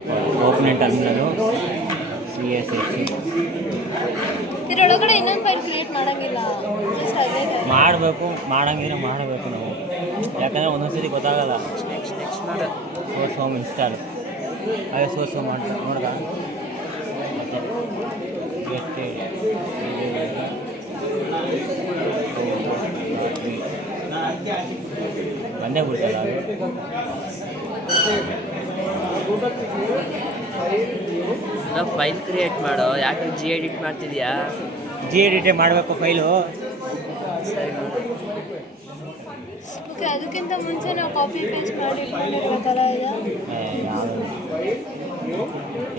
ಓಪನೆಂಟ್ ಅನ್ನೋದು C S S ಇದರೊಳಗಡೆ ಇನ್ನೊಂದು ಫೈಲ್ ಕ್ರಿಯೇಟ್ ಮಾಡೋಂಗಿಲ್ಲ, ಜಸ್ಟ್ ಅದೇ ಮಾಡಬೇಕು. ಮಾಡಂಗಿದ್ರೆ ಮಾಡಬೇಕು ನಾವು, ಯಾಕಂದರೆ ಒಂದೊಂದ್ಸತಿ ಗೊತ್ತಾಗಲ್ಲ. ನೆಕ್ಸ್ಟ್ ಮಾಡು. ಸೋರ್ಸ್ ಹೋಮ್ ಇನ್ಸ್ಟಾಲ್ ಅದೇ ಸೋರ್ಸ್ ಹೋಮ್ ಮಾಡ್ತಾ ನೋಡ್ದ ಮತ್ತೆ ಬಂದೇ ಬಿಡ್ತಲ್ಲ ನಾವು ಫೈಲ್ ಕ್ರಿಯೇಟ್ ಮಾಡೋ, ಯಾಕೆ ಜಿ ಎಡಿಟ್ ಮಾಡ್ತಿದ್ಯಾ? ಜಿ ಎಡಿಟೇ ಮಾಡಬೇಕು ಫೈಲು. ಓಕೆ, ಅದಕ್ಕಿಂತ ಮುಂಚೆ ನಾವು ಕಾಪಿ ಪೇಸ್ಟ್ ಮಾಡಿ ಇಟ್ಕೊಂಡಿರ್ಬೇಕಲ್ಲ ಇದು. ಯಾವುದು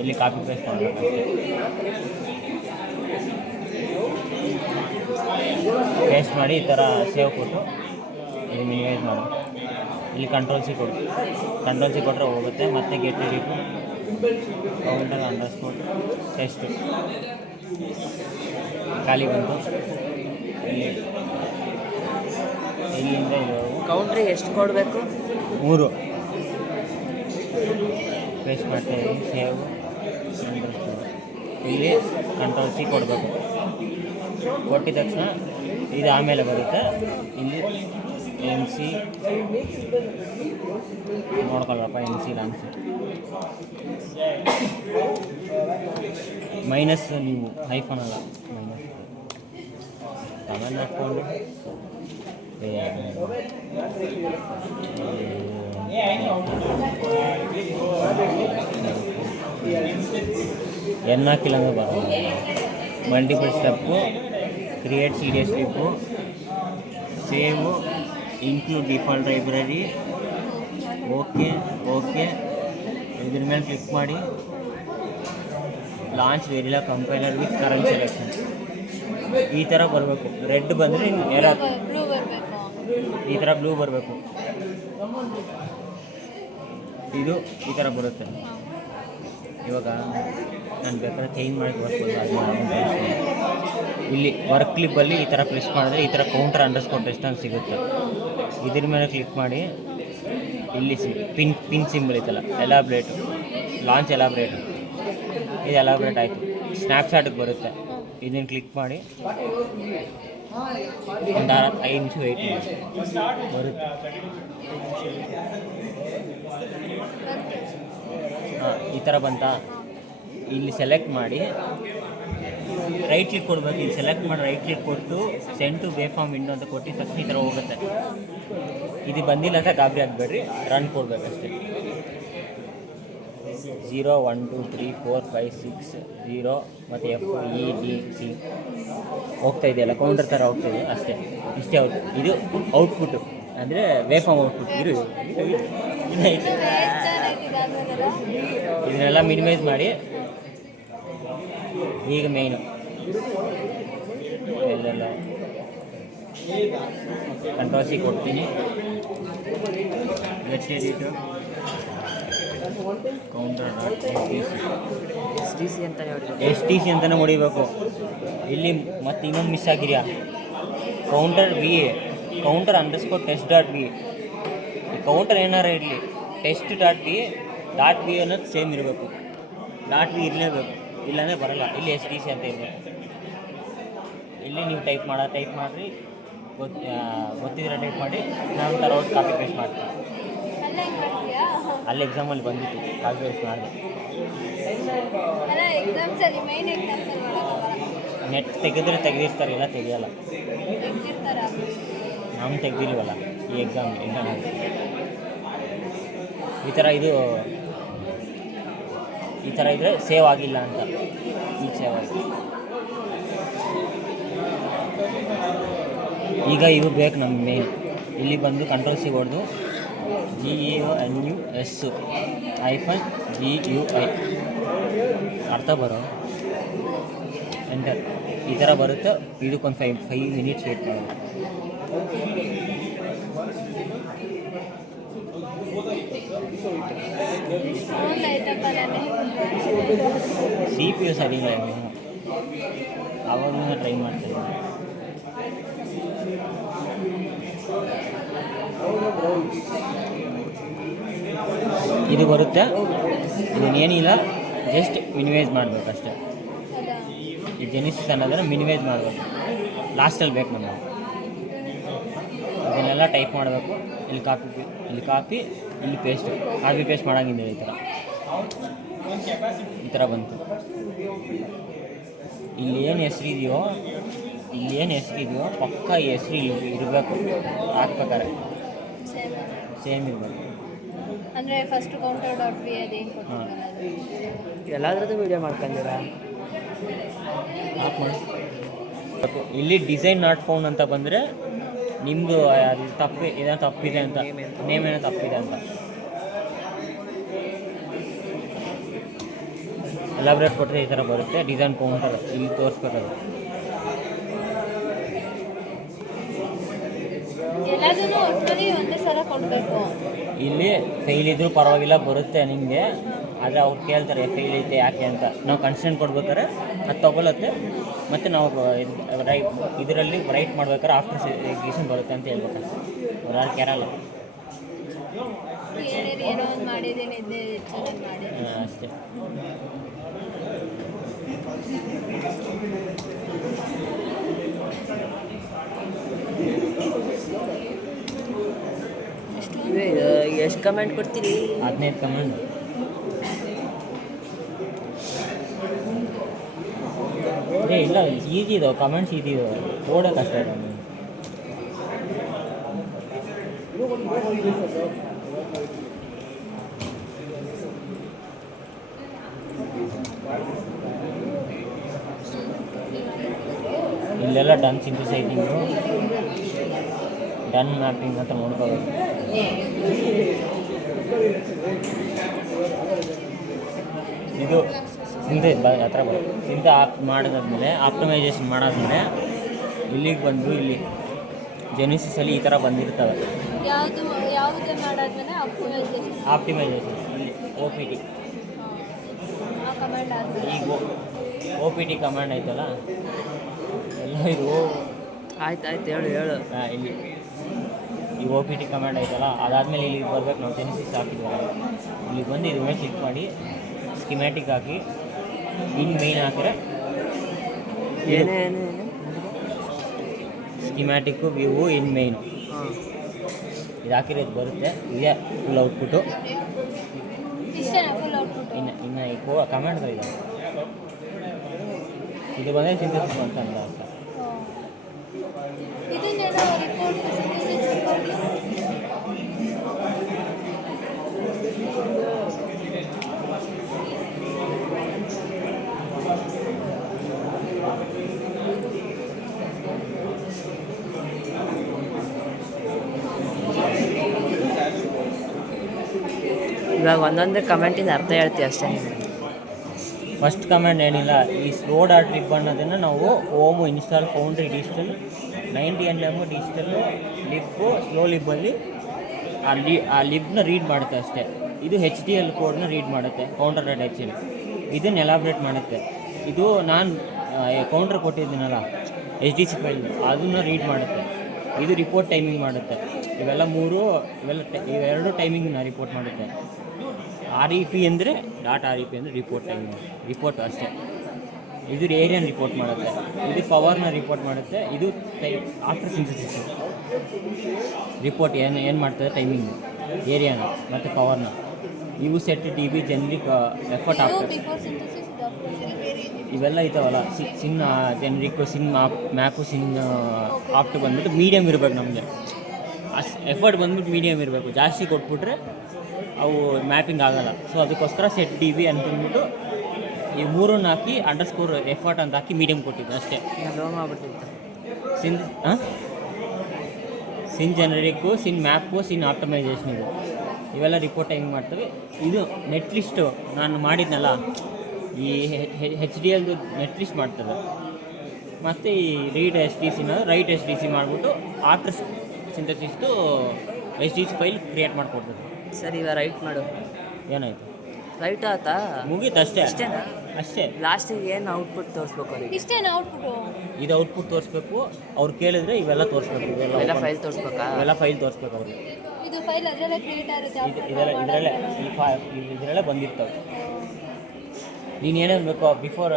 ಇಲ್ಲಿ ಕಾಪಿ ಪೇಸ್ಟ್ ಮಾಡಬೇಕು ಅಷ್ಟೇ. ಪೇಸ್ಟ್ ಮಾಡಿ ಈ ಥರ ಸೇವ್ ಕೊಟ್ಟು ಇಲ್ಲಿ ಮಿನಿಮೈಸ್ ಮಾಡು. ಇಲ್ಲಿ ಕಂಟ್ರೋಲ್ ಸಿ ಕೊಡು. ಕಂಟ್ರೋಲ್ ಸಿ ಕೊಟ್ಟರೆ ಹೋಗುತ್ತೆ. ಮತ್ತೆ get edit counter underscore test ಖಾಲಿ ಬಂತು. ಇಲ್ಲಿಂದ ಇದು ಕೌಂಟ್ರಿಗೆ ಎಷ್ಟು ಕೊಡಬೇಕು? 3 ಪೇಸ್ಟ್ ಮಾಡ್ತಾಯಿದ್ದೀವಿ. ಸೇವ್ ಇಲ್ಲಿ ಕಂಟ್ರೋಲ್ ಸಿ ಕೊಡಬೇಕು. ಕೊಟ್ಟಿದ ತಕ್ಷಣ ಇದು ಆಮೇಲೆ ಬರುತ್ತೆ. ಇಲ್ಲಿ ಎಮ್ ಸಿ ನೋಡ್ಕೊಳ್ಳಪ್ಪ, ಎಮ್ ಸಿ ಲಾನ್ಸಿ ಮೈನಸ್, ನೀವು ಐಫೋನ್ ಅಲ್ಲ ಮೈನಸ್ ಆಮೇಲೆ ಹಾಕ್ಕೊಂಡು ಏನು ಹಾಕಿಲ್ಲ ಅಂದ್ರೆ ಬರೋದು. Multiple step, create C D S slip, save, include default library, okay okay ಇದ್ರ ಮೇಲೆ ಕ್ಲಿಕ್ ಮಾಡಿ. Launch Verilog compiler with current selection ಈ ಥರ ಬರಬೇಕು. ರೆಡ್ ಬಂದರೆ ಎರರ್, ಬ್ಲೂ ಬರಬೇಕು. ಈ ಥರ ಬ್ಲೂ ಬರಬೇಕು. ಇದು ಈ ಥರ ಬರುತ್ತೆ. ಇವಾಗ ನಾನು ಬೇಕಾದ್ರೆ ಚೇಂಜ್ ಮಾಡಿ ತೋರಿಸ್ಬೋದು. ಇಲ್ಲಿ ವರ್ಕ್ ಕ್ಲಿಪ್ಪಲ್ಲಿ ಈ ಥರ ಪ್ರೆಸ್ ಮಾಡಿದ್ರೆ ಈ ಥರ ಕೌಂಟರ್ ಅಂಡರ್ಸ್ಕೋರ್ ಟೆಸ್ಟ್ ಅಂತ ಸಿಗುತ್ತೆ. ಇದ್ರ ಮೇಲೆ ಕ್ಲಿಕ್ ಮಾಡಿ ಇಲ್ಲಿ ಪಿನ್ ಸಿಂಬಲ್ ಐತಲ್ಲ, ಎಲಾಬ್ರೇಟು, ಲಾಂಚ್ ಎಲಾಬ್ರೇಟು, ಇದು ಎಲಾಬ್ರೇಟ್ ಆಯಿತು. ಸ್ನ್ಯಾಪ್ಶಾಟಿಗೆ ಬರುತ್ತೆ. ಇದನ್ನು ಕ್ಲಿಕ್ ಮಾಡಿ ಒಂದು 5 ನಿಮಿಷ ವೆಯ್ಟ್ ಮಾಡಿ ಬರುತ್ತೆ. ಹಾಂ, ಈ ಥರ ಬಂತಾ? ಇಲ್ಲಿ ಸೆಲೆಕ್ಟ್ ಮಾಡಿ ರೈಟ್ ಕ್ಲಿಕ್ ಕೊಡ್ಬೇಕು. ಇಲ್ಲಿ ಸೆಲೆಕ್ಟ್ ಮಾಡಿ ರೈಟ್ ಕ್ಲಿಕ್ ಕೊಟ್ಟು send to wave form window ಅಂತ ಕೊಟ್ಟಿದ ತಕ್ಷಣ ಈ ಥರ ಹೋಗುತ್ತೆ. ಇದು ಬಂದಿಲ್ಲ ಅಂತ ಗಾಬರಿ ಆಗಬೇಡ್ರಿ, ರನ್ ಕೊಡಬೇಕಷ್ಟೇ. 0 1 2 3 4 5 6 0 ಮತ್ತು FEDC ಹೋಗ್ತಾ ಇದೆಯಲ್ಲ, ಕೌಂಟರ್ ಥರ ಹೋಗ್ತಾಯಿದೆ ಅಷ್ಟೇ. ಇಷ್ಟೇ ಔಟ್. ಇದು ಔಟ್ಪುಟ್ಟು ಅಂದರೆ ವೇವ್ ಫಾರ್ಮ್ ಔಟ್ಪುಟ್. ಇದನ್ನೆಲ್ಲ ಮಿನಿಮೈಸ್ ಮಾಡಿ. ಈಗ ಮೇಯ್ನು ಎಲ್ಲೆಲ್ಲ ಕಂಟ್ರೋಲ್ ಸಿ ಕೊಡ್ತೀನಿ. Get edit counter S T C ಅಂತಲೇ ಹೊಡಿಬೇಕು. ಇಲ್ಲಿ ಮತ್ತೆ ಇನ್ನೊಂದು ಮಿಸ್ ಆಗಿದೆಯಾ? Counter V A, counter underscore test dot B. ಈ ಕೌಂಟರ್ ಏನಾರ ಇರಲಿ, ಟೆಸ್ಟ್ ಡಾಟ್ ಬಿ ಅನ್ನೋದು ಸೇಮ್ ಇರಬೇಕು. ಡಾಟ್ ಬಿ ಇರಲೇಬೇಕು, ಇಲ್ಲಾಂದರೆ ಬರೋಲ್ಲ. ಇಲ್ಲಿ ಎಸ್ ಟಿ ಸಿ ಅಂತ ಇರಬೇಕು. ಇಲ್ಲಿ ನೀವು ಟೈಪ್ ಮಾಡಿರಿ, ಗೊತ್ತಿದ್ರೆ ಟೈಪ್ ಮಾಡಿ. ನಾನು ಥರ ಔಟ್ ಕಾಪಿ ಪೇಸ್ಟ್ ಮಾಡ್ತೀನಿ. ಅಲ್ಲಿ ಎಕ್ಸಾಮಲ್ಲಿ ಬಂದಿತ್ತು, ಕಾಪಿ ಪೇಸ್ಟ್ ಮಾಡಿದೆ. ನೆಟ್ ತೆಗೆದ್ರೆ ತೆಗೆದಿರ್ತಾರೆ, ಇಲ್ಲ ತೆಗಿಯಲ್ಲ. ನಾವು ತೆಗ್ದಿಲ್ವಲ್ಲ ಈ ಎಕ್ಸಾಮ್ ಇಂಟರ್ನಲ್ಸ್. ಈ ಥರ ಇದ್ದರೆ ಸೇವ್ ಆಗಿಲ್ಲ ಅಂತ. ಈಗ ಸೇವ್ ಆಗಿದೆ. ಈಗ ಇದು ಬೇಕು ನಮ್ಗೆ ಮೇನ್. ಇಲ್ಲಿ ಬಂದು ಕಂಟ್ರೋಲ್ ಸಿ ಹೊಡೆದು GEONUS-GUI ಅರ್ಥ ಬರೋ ಎಂಟರ್ ಈ ಥರ ಬರುತ್ತೆ. ಇದಕ್ಕೊಂದು 5 ಮಿನಿಟ್ಸ್ ವೇಟ್ ಮಾಡೋದು. CPU ಸರಿ ಇಲ್ಲ, ಆವಾಗಲೂ ಟ್ರೈ ಮಾಡ್ತೀನಿ. ಇದು ಬರುತ್ತೆ, ಇದನ್ನೇನಿಲ್ಲ ಜಸ್ಟ್ ಮಿನಿಮೈಸ್ ಮಾಡಬೇಕಷ್ಟೇ. ಹೌದಾ? ಈ ಜೆನಿಸಿಸ್ ಅನ್ನೋದನ್ನು ಮಿನಿಮೈಸ್ ಮಾಡಬೇಕು, ಲಾಸ್ಟಲ್ಲಿ ಬೇಕು ನಮಗೆ. ಇದನ್ನೆಲ್ಲ ಟೈಪ್ ಮಾಡಬೇಕು, ಇಲ್ಲಿ ಕಾಪಿ ಇಲ್ಲಿ ಪೇಸ್ಟ್, ಪೇಸ್ಟ್ ಮಾಡೋಂಗಿಲ್ಲ. ಈ ಥರ ಬಂತು. ಇಲ್ಲಿ ಏನು ಹೆಸರಿದೆಯೋ ಪಕ್ಕ ಈ ಹೆಸರು ಇಲ್ಲಿ ಇರಬೇಕು, ಹಾಕ್ಬೇಕಾರೆ ಸೇಮ್ ಇರಬೇಕು. ಅಂದರೆ ಫಸ್ಟ್ counter.p ಅದೇನು ಕೊಟ್ಟಿರಲ್ಲ ಅದು. ಎಲ್ಲಾದ್ರದ್ದು ವೀಡಿಯೋ ಮಾಡ್ಕೊಂಡಿರ ಹಾಕಿ ಮಾಡಿ. ಇಲ್ಲಿ ಡಿಸೈನ್ ನಾಟ್ ಫೌಂಡ್ ಅಂತ ಬಂದರೆ ನಿಮ್ಮದು ಅದು ಏನೋ ತಪ್ಪಿದೆ ಅಂತ, ನೇಮ್ ಏನೋ ತಪ್ಪಿದೆ ಅಂತ. ಎಲಾಬ್ರೇಟ್ ಕೊಟ್ಟರೆ ಈ ಥರ ಬರುತ್ತೆ. ಡಿಸೈನ್ ಕೌಂಟರ್ ಇಲ್ಲಿ ತೋರಿಸ್ಬೇಕದು. ಎಲ್ಲದನ್ನು ಒಟ್ಟಿನಲ್ಲಿ ಒಂದೇ ಸಲ ಕೊಡಬೇಕು. ಇಲ್ಲಿ ಫೇಲ್ ಇದ್ರೂ ಪರವಾಗಿಲ್ಲ, ಬರುತ್ತೆ ನಿಮಗೆ. ಆದರೆ ಅವ್ರು ಕೇಳ್ತಾರೆ ಫೇಲ್ ಐತೆ ಯಾಕೆ ಅಂತ. ನಾವು ಕನ್ಸೆಂಟ್ ಕೊಡ್ಬೇಕಾದ್ರೆ ಅದು ತೊಗೊಳತ್ತೆ, ಮತ್ತು ನಾವು ಇದರಲ್ಲಿ ರೈಟ್ ಮಾಡ್ಬೇಕಾದ್ರೆ ಆಫ್ಟರ್ ಎಕ್ಸಿಕ್ಯೂಷನ್ ಬರುತ್ತೆ ಅಂತ ಹೇಳ್ಬೇಕಷ್ಟೆ. ಅವ್ರು ಯಾರು ಕೇರಲ್ಲ ಏನೋ ಒಂದು ಮಾಡಿದ್ದೇನೆ ಚೆನ್ನಾಗಿ ಮಾಡಿ ಅಷ್ಟೇ. ಎಷ್ಟು ಕಮೆಂಟ್ ಕೊಡ್ತೀರಿ? 15 ಕಮೆಂಟ್. ಇಲ್ಲ ಈಸಿ ಇದಾವೆ ಕಮೆಂಟ್ಸ್, ಈಸಿ ಇದಾವೆ, ಓಡೋಕೆ ಅಷ್ಟೇ. ಇಲ್ಲೆಲ್ಲ ಡನ್ ಸಿಂಥಸೈಸಿಂಗು, ಡನ್ ಮ್ಯಾಪಿಂಗ್ ಅಂತ ನೋಡ್ಕೋಬೇಕು. ಇದು ಹತ್ರ ಬರುತ್ತೆ. ಮಾಡಿದಾದ್ಮೇಲೆ ಆಪ್ಟಿಮೈಸೇಷನ್ ಮಾಡಾದ್ಮೇಲೆ ಇಲ್ಲಿಗೆ ಬಂದು ಇಲ್ಲಿ ಜೆನಿಸಿಸಲ್ಲಿ ಈ ಥರ ಬಂದಿರ್ತವೆ. ಯಾವುದೇ ಮಾಡಾದ್ಮೇಲೆ ಆಪ್ಟಿಮೈಸೇಷನ್ ಇಲ್ಲಿ OPT. ಈಗ OPT ಕಮಾಂಡ್ ಆಯ್ತಲ್ಲ, ಎಲ್ಲ ಇದು ಆಯ್ತು ಹೇಳು. ಇಲ್ಲಿ ಈ OPT ಕಮಾಂಡ್ ಆಯ್ತಲ್ಲ, ಅದಾದಮೇಲೆ ಇಲ್ಲಿಗೆ ಬರ್ಬೇಕು. ನಾವು ಜೆನಿಸಿಸ್ ಹಾಕಿದ್ವಲ್ಲ, ಇಲ್ಲಿಗೆ ಬಂದು ಇದ್ರ ಮೇಲೆ ಕ್ಲಿಕ್ ಮಾಡಿ ಸ್ಕಿಮ್ಯಾಟಿಕ್ ಹಾಕಿ ಇನ್ ಮೇನ್ ಹಾಕಿದ್ರೆ ಸ್ಕಿಮ್ಯಾಟಿಕ್ಕು ವ್ಯೂ ಇನ್ ಮೇನು ಇದು ಹಾಕಿರೋದು ಬರುತ್ತೆ. ಇದೇ ಫುಲ್ ಔಟ್ಪುಟ್ಟು. ಇನ್ನು ಈ ಕಮಾಂಡ್ಗಳಿದೆ, ಇದು ಬಂದರೆ ಸಿಂಥಸಿಸ್ ಅಂತ ಅರ್ಥ. ಇವಾಗ ಒಂದೊಂದು ಕಮೆಂಟಿಂದ ಅರ್ಥ ಹೇಳ್ತೀವಿ ಅಷ್ಟೇ. ಫಸ್ಟ್ ಕಮೆಂಟ್ ಏನಿಲ್ಲ, ಈ ಸ್ಲೋ ಡಾಟ್ ಲಿಬ್ ಅನ್ನೋದನ್ನು ನಾವು ಓಮು install foundry digital 90 nm digital lib slow ಲಿಬ್ಬಲ್ಲಿ ಆ ಲಿಬ್ನ ರೀಡ್ ಮಾಡುತ್ತೆ ಅಷ್ಟೇ. ಇದು HDL ಕೋಡ್ನ ರೀಡ್ ಮಾಡುತ್ತೆ, counter.html. ಇದನ್ನು ಎಲಾಬ್ರೇಟ್ ಮಾಡುತ್ತೆ. ಇದು ನಾನು ಕೌಂಟರ್ ಕೊಟ್ಟಿದ್ದೀನಲ್ಲ HDC ಫೈಲ್, ಅದನ್ನು ರೀಡ್ ಮಾಡುತ್ತೆ. ಇದು ರಿಪೋರ್ಟ್ ಟೈಮಿಂಗ್ ಮಾಡುತ್ತೆ. ಇವೆರಡು ಟೈಮಿಂಗ್ನ ರಿಪೋರ್ಟ್ ಮಾಡುತ್ತೆ. REP ಅಂದರೆ .REP ಅಂದರೆ ರಿಪೋರ್ಟ್ ಅಷ್ಟೇ. ಇದು ಏರಿಯಾನ ರಿಪೋರ್ಟ್ ಮಾಡುತ್ತೆ, ಇದು ಪವರ್ನ ರಿಪೋರ್ಟ್ ಮಾಡುತ್ತೆ. ಇದು ಆಫ್ಟರ್ ಸಿಂಥಸಿಸ್ ರಿಪೋರ್ಟ್ ಏನು ಮಾಡ್ತದೆ, ಟೈಮಿಂಗ್, ಏರಿಯಾನ ಮತ್ತು ಪವರ್ನ. ಇವು ಸೆಟ್ DB ಜೆನ್ರಿಕ್ ಎಫರ್ಟ್ ಆಗ್ತದೆ. ಇವೆಲ್ಲ ಇದ್ದಾವಲ್ಲ, ಸಿನ್ ಜೆನ್ರಿಕ್, ಸಿನ್ ಮ್ಯಾಪು, ಸಿನ್ ಆಪ್ಟ್ ಬಂದ್ಬಿಟ್ಟು ಮೀಡಿಯಮ್ ಇರಬೇಕು ನಮಗೆ. ಎಫರ್ಟ್ ಬಂದ್ಬಿಟ್ಟು ಮೀಡಿಯಮ್ ಇರಬೇಕು. ಜಾಸ್ತಿ ಕೊಟ್ಬಿಟ್ರೆ ಅವು ಮ್ಯಾಪಿಂಗ್ ಆಗೋಲ್ಲ. ಸೊ ಅದಕ್ಕೋಸ್ಕರ ಸೆಟ್ DB ಅಂತಂದ್ಬಿಟ್ಟು ಈ ಮೂರನ್ನು ಹಾಕಿ ಅಂಡರ್ಸ್ಕೋರ್ ಎಫರ್ಟ್ ಅಂತ ಹಾಕಿ ಮೀಡಿಯಮ್ ಕೊಟ್ಟಿದ್ದು ಅಷ್ಟೇ. ಸಿನ್ ಜೆನರಿಕ್ಕು, ಸಿನ್ ಮ್ಯಾಪು, ಸಿನ್ ಆಪ್ಟಮೈಸೇಷನ್ ಇವೆಲ್ಲ ರಿಪೋರ್ಟ್ ಹೆಂಗೆ ಮಾಡ್ತವೆ. ಇದು ನೆಟ್ ಲಿಸ್ಟು ನಾನು ಮಾಡಿದ್ನಲ್ಲ, ಈ HDLದು ನೆಟ್ ಲಿಸ್ಟ್ ಮಾಡ್ತದೆ. ಮತ್ತು ಈ ರೀಡ್ HDCನ ರೈಟ್ HDC ಮಾಡಿಬಿಟ್ಟು ಆಫ್ಟರ್ ಸಿಂಥಸಿಸ್ದು HDC ಫೈಲ್ ಕ್ರಿಯೇಟ್ ಮಾಡಿಕೊಡ್ತದೆ. ಸರಿ, ಇವಾಗ ರೈಟ್ ಮಾಡು. ಏನಾಯಿತು? ರೈಟ್ ಆಯ್ತಾ? ಮುಗೀತು ಅಷ್ಟೇ. ಅಷ್ಟೇನಾ? ಅಷ್ಟೇ. ಲಾಸ್ಟಿಗೆ ಏನು ಔಟ್ಪುಟ್ ತೋರಿಸ್ಬೇಕು ಅವ್ರಿಗೆ? ಇಷ್ಟೇನಾ ಔಟ್ಪುಟ್ಟು? ಇದು ಔಟ್ಪುಟ್ ತೋರಿಸ್ಬೇಕು, ಅವ್ರು ಕೇಳಿದ್ರೆ ಇವೆಲ್ಲ ತೋರಿಸ್ಬೇಕು, ಎಲ್ಲ ಫೈಲ್ ತೋರಿಸ್ಬೇಕಾ? ಇವೆಲ್ಲ ಫೈಲ್ ತೋರಿಸ್ಬೇಕು ಅವ್ರಿಗೆ. ಇದು ಫೈಲ್ ಅದರಲ್ಲೇ ಕ್ರಿಯೇಟ್ ಆಗುತ್ತೆ, ಇದರಲ್ಲೇ ಬಂದಿರ್ತವೆ. ನೀನು ಏನೇನು ಬೇಕೋ ಬಿಫೋರ್